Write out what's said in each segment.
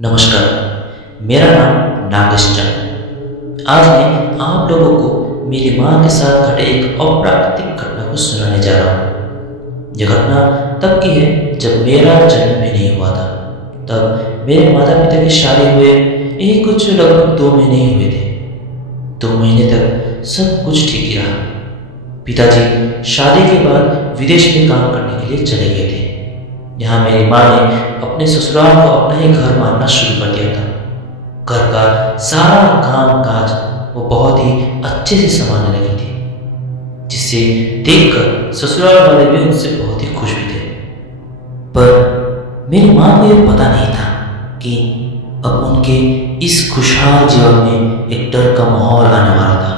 नमस्कार, मेरा नाम नागेश चंद। आज मैं आप लोगों को मेरी माँ के साथ घटे एक अप्राकृतिक घटना को सुनाने जा रहा हूँ। यह घटना तब की है जब मेरा जन्म भी नहीं हुआ था। तब मेरे माता पिता की शादी हुए यही कुछ लगभग 2 महीने ही हुए थे। 2 महीने तक सब कुछ ठीक ही रहा। पिताजी शादी के बाद विदेश में काम करने के लिए चले गए थे। यहाँ मेरी माँ ने अपने ससुराल को अपना ही घर मानना शुरू कर दिया था। घर का सारा काम काज वो बहुत ही अच्छे से संभालने लगी थी, जिससे देखकर ससुराल वाले भी उनसे बहुत ही खुश भी थे। पर मेरी माँ को यह पता नहीं था कि अब उनके इस खुशहाल जीवन में एक डर का माहौल आने वाला था।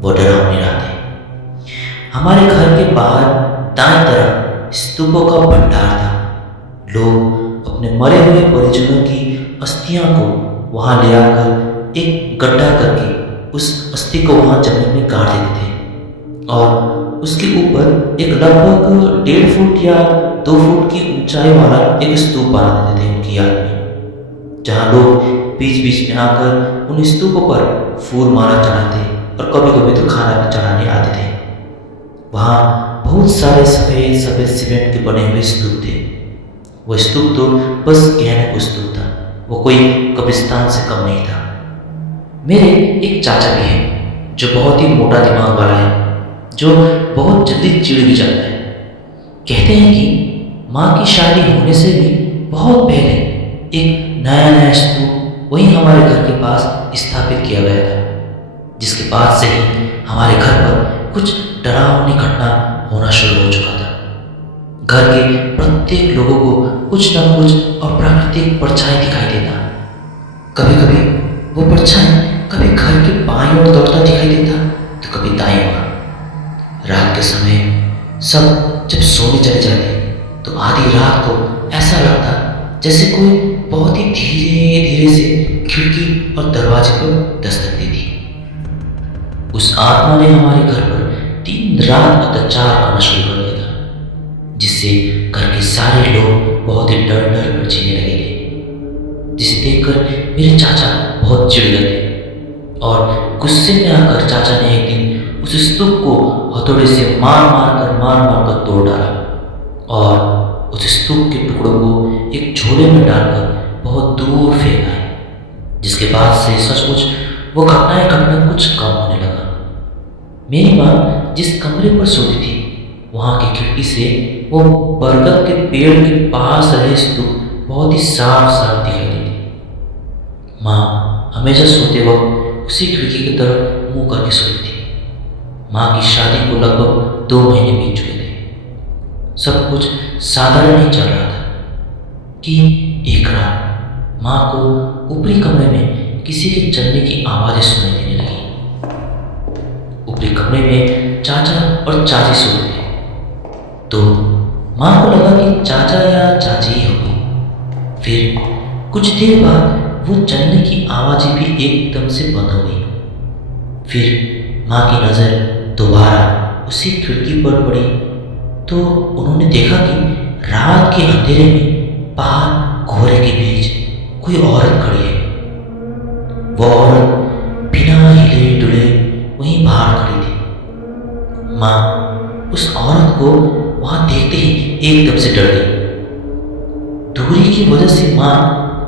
वो डरावनी रातें। हमारे घर के बाहर दाएं तरफ स्तूपों का भंडार था। लोग अपने मरे हुए परिजनों की अस्थियां को वहां ले आकर एक गड्ढा करके उस अस्थि को वहां जमीन में गाड़ देते थे और उसके ऊपर एक लगभग 1.5 फुट या 2 फुट की ऊंचाई वाला एक स्तूप बना देते थे उनकी याद में, जहां लोग बीच बीच में आकर उन स्तूपों पर फूल माला चढ़ाते और कभी कभी तो खाना भी चढ़ाने आते थे। वहाँ बहुत सारे सफ़ेद सफ़ेद सीमेंट के बने हुए स्तूप थे। वो स्तूप तो बस कहने को स्तूप था, वो कोई कब्रिस्तान से कम नहीं था। मेरे एक चाचा भी हैं जो बहुत ही मोटा दिमाग वाला है, जो बहुत जल्दी चिढ़ भी जाता है। कहते हैं कि माँ की शादी होने से भी बहुत पहले एक नया नया स्तूप वहीं हमारे घर के पास स्थापित किया गया था, जिसके बाद से ही हमारे घर पर कुछ डरावनी घटना होना शुरू हो चुका था। घर के प्रत्येक लोगों को कुछ न कुछ अप्राकृतिक परछाई दिखाई देता। कभी कभी वो परछाई कभी घर के बाईं ओर दौड़ता दिखाई देता तो कभी दाईं ओर। रात के समय सब जब सोने चले जाते तो आधी रात को ऐसा लगता जैसे कोई बहुत ही धीरे धीरे से खिड़की और दरवाजे पर दस्तक देती। उस आत्मा ने हमारे घर पर दिन रात अत्याचार करना शुरू कर दिया था, जिससे घर के सारे लोग बहुत ही डर डर कर जीने लगे थे। जिसे देखकर मेरे चाचा बहुत चिढ़ गए थे और गुस्से में आकर चाचा ने एक दिन उस स्तूप को हथौड़े से मार मार कर तोड़ डाला और उस स्तूप के टुकड़ों को एक झोले में डालकर बहुत दूर फेंक आए। जिसके बाद से सचमुच वो घटना कुछ कम होने लगा। मेरी माँ जिस कमरे पर सोती थी वहाँ की खिड़की से वो बरगद के पेड़ के पास रहे स्तूप बहुत ही साफ साफ दिखाई देती। माँ हमेशा सोते वक्त उसी खिड़की की तरफ मुंह करके सोती थी। माँ की शादी को लगभग 2 महीने बीत चुके थे। सब कुछ साधारण ही चल रहा था कि एक रात माँ को ऊपरी कमरे में किसी के चलने की आवाज़ें सुनाई देने लगी। ऊपरी कमरे में चाचा और चाची सो रहे थे, तो माँ को लगा कि चाचा या चाची ही होगी। फिर कुछ देर बाद वो चलने की आवाज़ें भी एकदम से बंद हो गई। फिर माँ की नज़र दोबारा उसी खिड़की पर पड़ी तो उन्होंने देखा कि रात के अंधेरे में बाहर कोहरे के बीच कोई औरत खड़ी है। वो औरत बिना हिले डुले वहीं बाहर खड़ी थी। माँ उस औरत को वहां देखते ही एकदम से डर गई। दूरी की वजह से माँ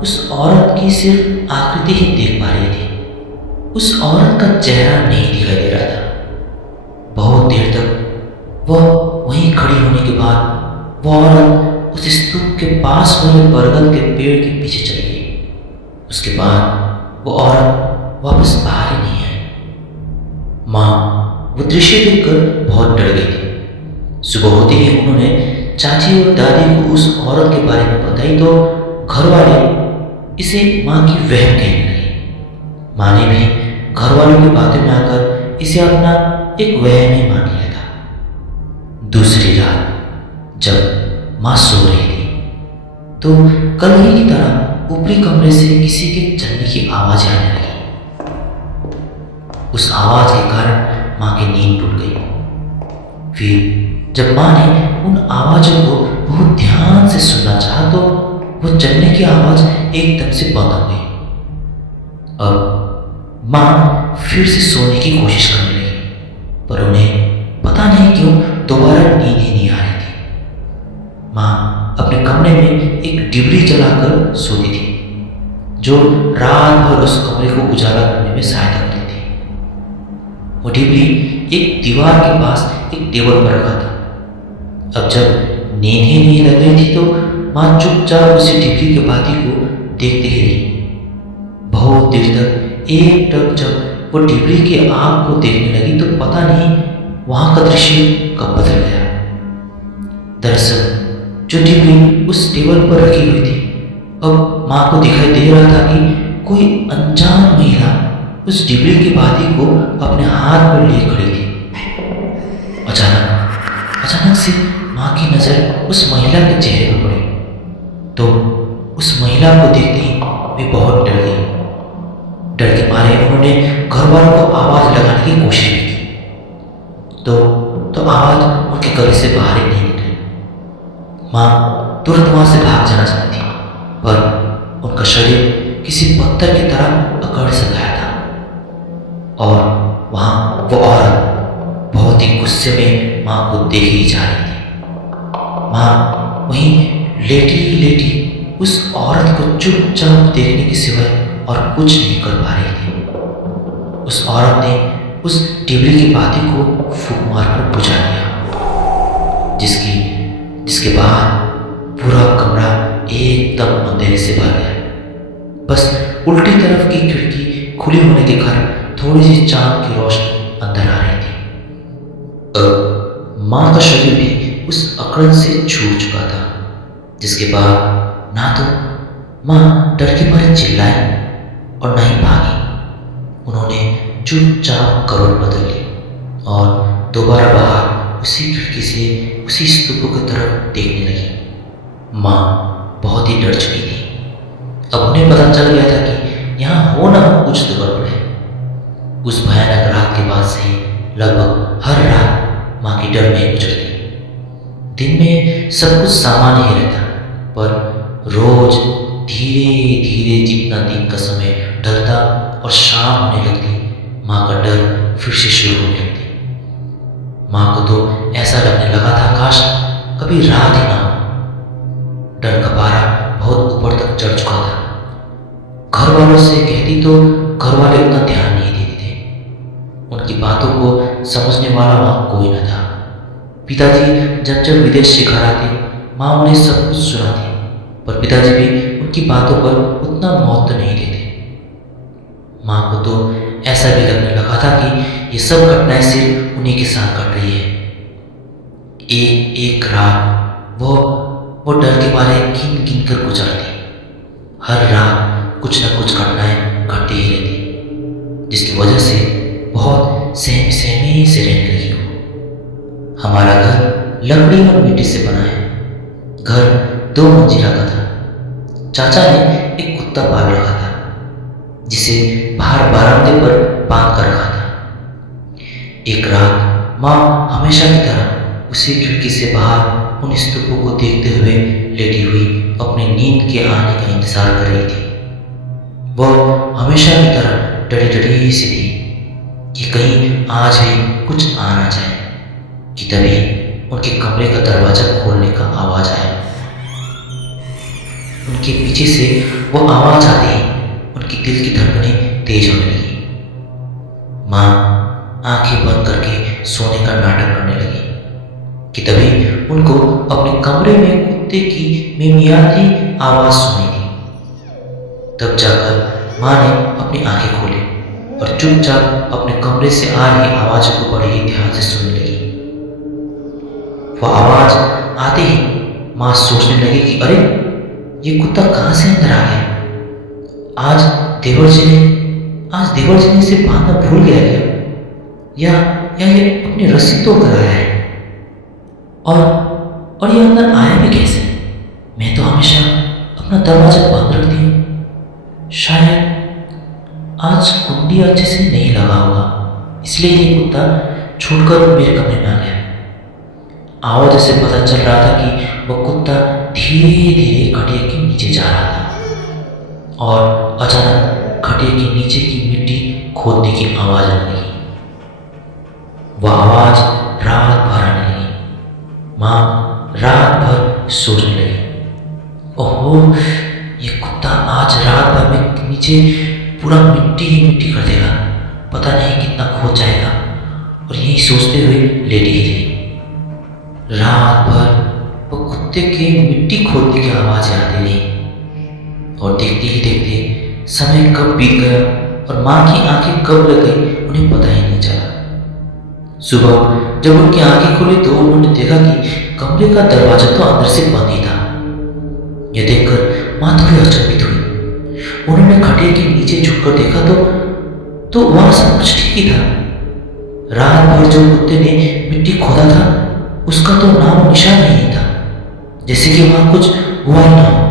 उस औरत की सिर्फ आकृति ही देख पा रही थी। उस औरत का चेहरा नहीं दिखाई दे रहा था। बहुत देर तक वह वहीं खड़ी होने के बाद वो औरत उस स्तूप के पास वाले बरगद के पेड़ के पीछे चली गई। उसके बाद वो औरत वापस बाहर ही नहीं आई। माँ वो दृश्य देखकर बहुत डर गई थी। सुबह होते ही उन्होंने चाची और दादी को उस औरत के बारे में बताई तो घर वाले इसे माँ की वहम कहने लगे। माँ ने भी घर वालों की बातों में आकर इसे अपना एक वहम ही मान लिया था। दूसरी रात जब माँ सो रही थी तो कल ही की तरह ऊपरी कमरे से किसी के चलने की आवाज़ आने लगी। उस आवाज़ के कारण माँ की नींद टूट गई। फिर जब माँ ने उन आवाज़ों को बहुत ध्यान से सुनना चाहा तो वो चलने की आवाज़ एकदम से बंद हो गई। अब माँ फिर से सोने की कोशिश करने लगी, पर उन्हें पता नहीं क्यों दोबारा नींद ही नहीं आ रही थी। माँ अपने कमरे में एक डिबरी जलाकर सोती थी, जो रात भर उस कमरे को उजाला करने में सहायता करती थी। वो डिबरी एक दीवार के पास एक टेबल पर रखा था। अब जब नींद ही नहीं लग रही थी तो माँ चुपचाप उसी डिबरी के बाती को देखते ही रही। बहुत देर तक एकटक जब वो डिबरी के आग को देखने लगी तो पता नहीं वहां का दृश्य कब बदल गया। दरअसल जो डिबरी उस टेबल पर रखी हुई थी, अब माँ को दिखाई दे रहा था कि कोई अनजान महिला उस डिबरी की बाती को अपने हाथ में लिए खड़ी थी। अचानक से माँ की नजर उस महिला के चेहरे पर पड़ी, तो उस महिला को देखते ही वे बहुत डर गई। डर के मारे उन्होंने घर वालों को आवाज लगाने की कोशिश की, तो आवाज उनके गले से बाहर ही नहीं निकली। माँ तुरंत वहां से भाग जाना चाहती थी, पर उनका शरीर किसी पत्थर की तरह अकड़ से गया था। और वहां वो औरत बहुत ही गुस्से में माँ को देख ही जा रही थी। माँ वहीं लेटी उस औरत को चुपचाप देखने के सिवाय और कुछ नहीं कर पा रही थी। उस औरत ने उस डिबरी की बाती को फूंक मारकर बुझा दिया, जिसके बाद पूरा कमरा एकदम अंधेरे से भर गया। बस उल्टी तरफ की खिड़की खुली होने के कारण थोड़ी सी चांद की रोशनी अंदर आ रही थी। अब माँ का शरीर भी उस अकड़न से छूट चुका था, जिसके बाद ना तो माँ डर के मारे चिल्लाई और ना ही भागी। उन्होंने चुपचाप करवट बदल ली और दोबारा बाहर उसी खिड़की से उसी स्तूपों की तरफ देखने लगी। माँ बहुत ही डर चुकी थी। अब उन्हें पता चल गया था कि यहाँ हो ना हो कुछ तो गड़बड़ है। उस भयानक रात के बाद से लगभग हर रात माँ की डर में गुजरती। दिन में सब कुछ सामान्य ही रहता, पर रोज धीरे धीरे जितना दिन का समय ढलता और शाम होने लगती, माँ का डर फिर से शुरू होने लगती। माँ को तो ऐसा लगने लगा था काश कभी रात ही ना हो। डर का पारा बहुत ऊपर तक चढ़ चुका था। घर वालों से कहती तो घर वाले उतना ध्यान नहीं देते थे। उनकी बातों को समझने वाला वहां कोई न था। पिताजी जब विदेश से घर आते, माँ उन्हें सब कुछ सुनाती, पर पिताजी भी उनकी बातों पर उतना महत्व नहीं देते। माँ को तो ऐसा भी लगने लगा था कि ये सब घटनाएं सिर्फ उन्हीं के साथ घट रही है। एक रात वो डर के मारे गिन कर गुजरती। हर रात कुछ न कुछ घटनाएं घटती ही रहती, जिसकी वजह से बहुत सहमी से रहने लगी हो। हमारा घर लकड़ी और मिट्टी से बना है। घर 2 मंजिला का था। चाचा ने एक कुत्ता पाल रखा था, जिसे बाहर बरामदे पर बांध कर रखा था। एक रात माँ हमेशा की तरह उसी खिड़की से बाहर उन स्तूपों को देखते हुए लेटी हुई अपनी नींद के आने का इंतजार कर रही थी। वह हमेशा की तरह डरी सी थी कि कहीं आज भी कुछ आ ना जाए, कि तभी उनके कमरे का दरवाजा खोलने का आवाज आया। उनके पीछे से वो आवाज आते ही उनकी दिल की धड़कनें तेज होने लगी। माँ आंखें बंद करके सोने का नाटक करने लगी कि तभी उनको अपने कमरे में कुत्ते की मिमियाती आवाज सुनी थी। तब जाकर माँ ने अपनी आंखें खोली और चुपचाप अपने कमरे से आ रही आवाज को बड़े ही ध्यान से सुनने लगी। वह आवाज आते ही माँ सोचने लगी कि अरे, ये कुत्ता कहाँ से अंदर आ गया? आज देवर जी ने इसे बांधना भूल गया क्या? या ये अपनी रस्सी तोड़ कर आया है? और ये अंदर आया भी कैसे? मैं तो हमेशा अपना दरवाजा बंद रखती हूँ। शायद आज कुंडी अच्छे से नहीं लगा होगा, इसलिए ये कुत्ता छूटकर मेरे कमरे में आ गया। आवाज से पता चल रहा था कि वह कुत्ता धीरे धीरे खटिया के नीचे जा रहा था और अचानक खटिया के नीचे की मिट्टी खोदने की आवाज आने लगी। वह आवाज रात भर आने लगी। माँ रात भर सोचने लगी, ओहो, ये कुत्ता आज रात भर में नीचे पूरा मिट्टी ही मिट्टी कर देगा, पता नहीं कितना खोद जाएगा। और यही सोचते हुए लेटी ही रही। रात भर वो कुत्ते के मिट्टी खोदने की आवाज़ें आती रही और देखते ही देखते समय कब बीत गया और माँ की आंखें कब लग गई उन्हें पता ही नहीं चला। सुबह जब उनकी आंखें खुली तो उन्होंने देखा कि कमरे का दरवाजा तो अंदर से बंद ही था। यह देखकर माँ थोड़ी अचंभित हुई। उन्होंने खटिया के नीचे झुककर देखा तो वहां सब कुछ ठीक ही था। रात भर जो कुत्ते ने मिट्टी खोदा था उसका तो नाम निशान नहीं था, जैसे कि वहां कुछ हुआ ही ना हो।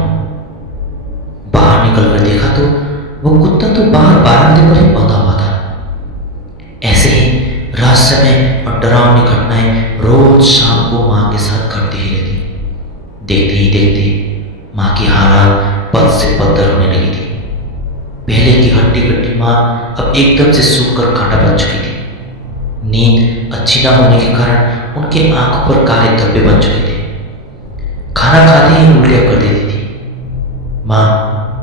बाहर निकलकर देखा तो वो कुत्ता तो बाहर बारांदे पर ही बंधा हुआ था। ऐसे ही रहस्यमय और डरावनी घटनाएं रोज शाम को माँ के साथ घटती ही रहती। देखते ही देखते माँ की हालत बद से बदतर होने लगी थी। पहले की हड्डी कट्टी माँ अब एकदम से सूखकर कांटा बन चुकी थी। नींद अच्छी न होने के कारण उनके आंखों पर काले धब्बे बन चुके थे। खाना खाते ही उल्टियां कर देती थी। माँ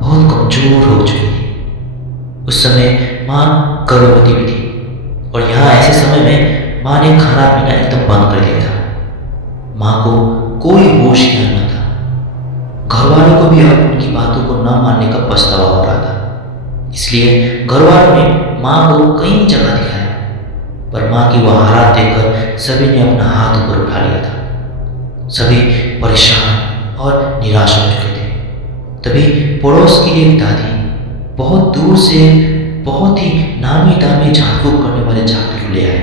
बहुत कमजोर हो चुकी थी। उस समय माँ गर्भवती भी थी और यहाँ ऐसे समय में माँ ने खाना पीना एकदम बंद कर दिया था। माँ को कोई होश ज्ञान न था। घर वालों को भी अब उनकी बातों को न मानने का पछतावा हो रहा था। इसलिए घर वालों ने माँ को कई जगह दिखाया, पर माँ की वह हालत देखकर सभी ने अपना हाथ ऊपर उठा लिया था। सभी परेशान और निराश हो चुके थे। तभी पड़ोस की एक दादी बहुत दूर से बहुत ही नामी दामी झाड़ फूक करने वाले झांकरी को ले आए।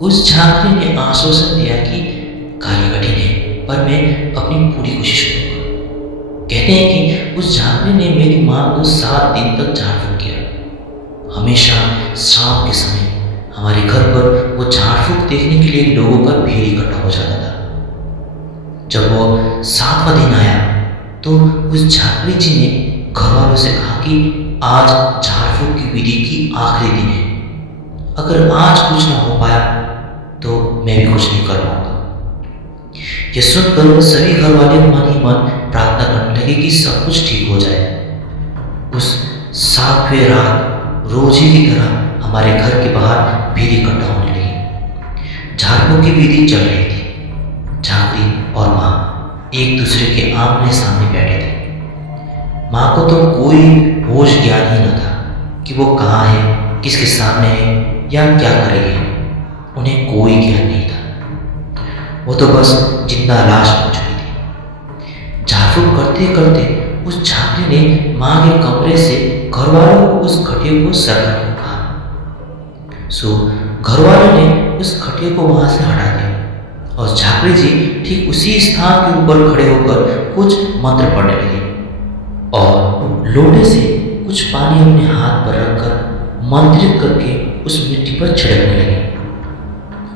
उस झांकरी ने आश्वासन दिया कि कार्य कठिन है, पर मैं अपनी पूरी कोशिश करूंगा। कहते हैं कि उस झांकरी ने मेरी माँ को 7 दिन तक झाड़ फूक किया। हमेशा शाम के समय हमारे घर पर वो झाड़ फूक देखने के लिए लोगों का भीड़ इकट्ठा हो जाता था। जब वो 7वां दिन आया तो उस झांकरी जी ने घर वालों से कहा कि आज झाड़ फूक की विधि की आखिरी दिन है। अगर आज कुछ ना हो पाया तो मैं भी कुछ नहीं कर पाऊंगा। यह सुनकर सभी घर वाले मन ही मन प्रार्थना करने लगे कि सब कुछ ठीक हो जाए। उस 7वें रात रोज ही की तरह हमारे घर के बाहर भीड़ इकट्ठा होने लगी। झाड़ फूक की विधि चल रही थी। झांकरी और माँ एक दूसरे के आमने सामने बैठे थे। माँ को तो कोई होश ज्ञान ही न था कि वो कहाँ है, किसके सामने है या क्या करेगी। उन्हें कोई ज्ञान नहीं था। वो तो बस जिंदा लाश बन चुकी थी। झाड़ फूक करते करते उस झांकरी ने माँ के कमरे से घर वालों को उस खटिया को सरकाने को कहा। सो घर वालों ने उस खटिया को वहां से हटा दिया और झांकरी जी ठीक उसी स्थान के ऊपर खड़े होकर कुछ मंत्र पढ़ने लगे और लोटे से कुछ पानी अपने हाथ पर रखकर मंत्रित करके उस मिट्टी पर छिड़कने लगे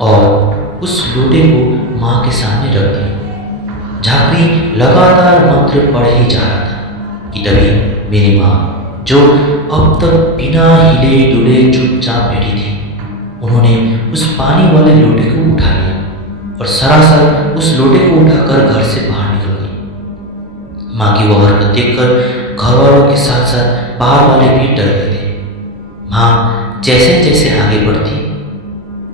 और उस लोटे को माँ के सामने रख दिया। झांकरी लगातार मंत्र पढ़े ही जा रहा था कि तभी मेरी माँ, जो अब तक बिना हिले डुले चुपचाप बैठी थी, उन्होंने उस पानी वाले लोटे को उठा लिया और सरासर उस लोटे को उठाकर घर से बाहर निकल गई। माँ की वह हरकत देखकर घर वालों के साथ साथ बाहर वाले भी डर गए थे। माँ जैसे जैसे आगे बढ़ती,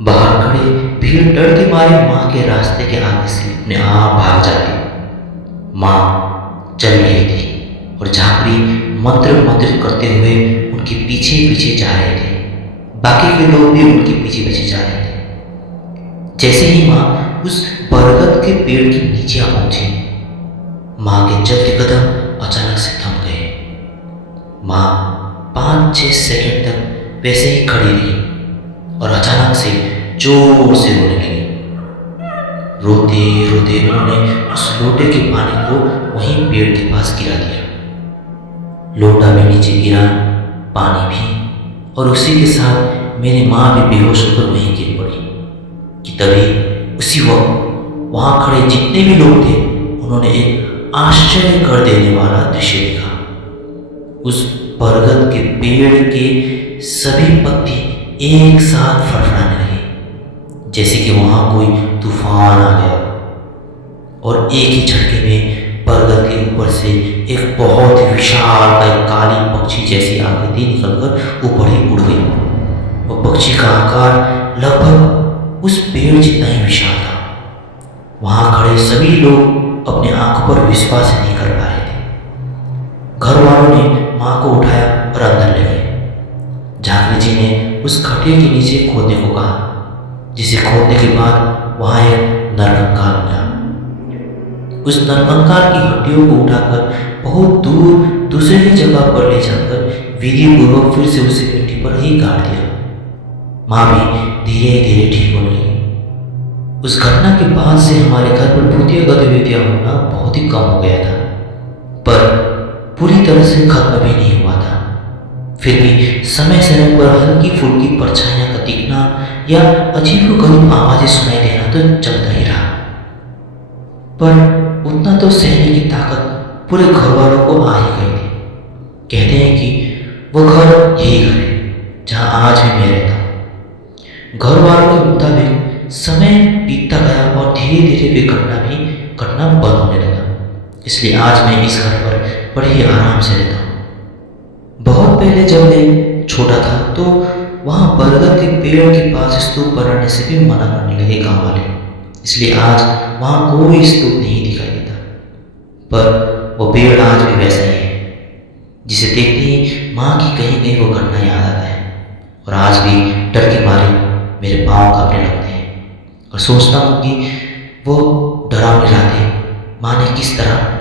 बाहर खड़े भीड़ डर के मारे माँ के रास्ते के आगे से अपने आप भाग जाती। माँ चल रही थी और झांकरी मंत्रित करते हुए उनके पीछे पीछे जा रहे थे। बाकी के लोग भी उनके पीछे पीछे जा रहे थे। जैसे ही माँ उस बरगद के पेड़ के नीचे आ पहुंची, माँ के चलते कदम अचानक से थम गए। माँ 5-6 सेकंड तक वैसे ही खड़ी रही और अचानक से जोर से रोने लगी। रोते रोते उन्होंने उस लोटे के पानी को वहीं पेड़ के पास गिरा दिया। लोटा भी नीचे गिरा, पानी भी, और उसी के साथ मेरी माँ भी बेहोश होकर वहीं गिर पड़ी कि तभी उसी वक्त वहाँ खड़े जितने भी लोग थे उन्होंने एक आश्चर्य कर देने वाला दृश्य देखा। उस बरगद के पेड़ के सभी पत्ते एक साथ फड़फड़ाने लगे, जैसे कि वहां कोई तूफान आ गया। और एक ही झटके में बरगद के ऊपर से एक बहुत ही विशाल एक काली पक्षी जैसी आकृति निकलकर ऊपर ही उड़ गई। वो पक्षी का आकार लगभग उस पेड़ जितना ही विशाल था। वहां खड़े सभी लोग अपने आंखों पर विश्वास नहीं कर पा रहे थे। घर वालों ने माँ को उठाया और अंदर ले गए। झांकरी जी ने उस खटिया के नीचे खोदने को कहा, जिसे खोदने के बाद वहां एक नरकंकाल मिला। उस नरकंकाल की हड्डियों को उठाकर बहुत दूर दूसरी जगह पर ले जाकर विधि पूर्वक फिर से उसे मिट्टी पर ही गाड़ दिया। माँ भी धीरे धीरे ठीक होने लगी। उस घटना के बाद से हमारे घर पर भूतिया गतिविधियां होना बहुत ही कम हो गया था, पर पूरी तरह से खत्म भी नहीं हुआ था। फिर भी समय समय पर हल्की फुल्की परछाइयां का दिखना या अजीबोगरीब आवाजें सुनाई देना तो चलता ही रहा। पर उतना तो सहने की ताकत पूरे घर वालों को आ ही गई थी। कहते हैं कि वो घर यही घर है जहां आज भी मैं रहता हूँ। घर वालों के मुताबिक समय बीतता गया और धीरे धीरे वे घटना बंद होने लगा। इसलिए आज मैं इस घर पर बड़े ही आराम से रहता हूँ। बहुत पहले जब मैं छोटा था तो वहाँ बरगद के पेड़ों के पास स्तूप बनाने से भी मना करने लगे गांव वाले। इसलिए आज वहाँ कोई स्तूप नहीं दिखाई देता। पर वो पेड़ आज भी वैसा ही है, जिसे देखते ही माँ की कहीं कहीं वो घटना याद आता है। और आज भी डर के मारे मेरे पाँव कांपने लगते हैं और सोचता हूँ कि वो डरावनी रातें माँ ने किस तरह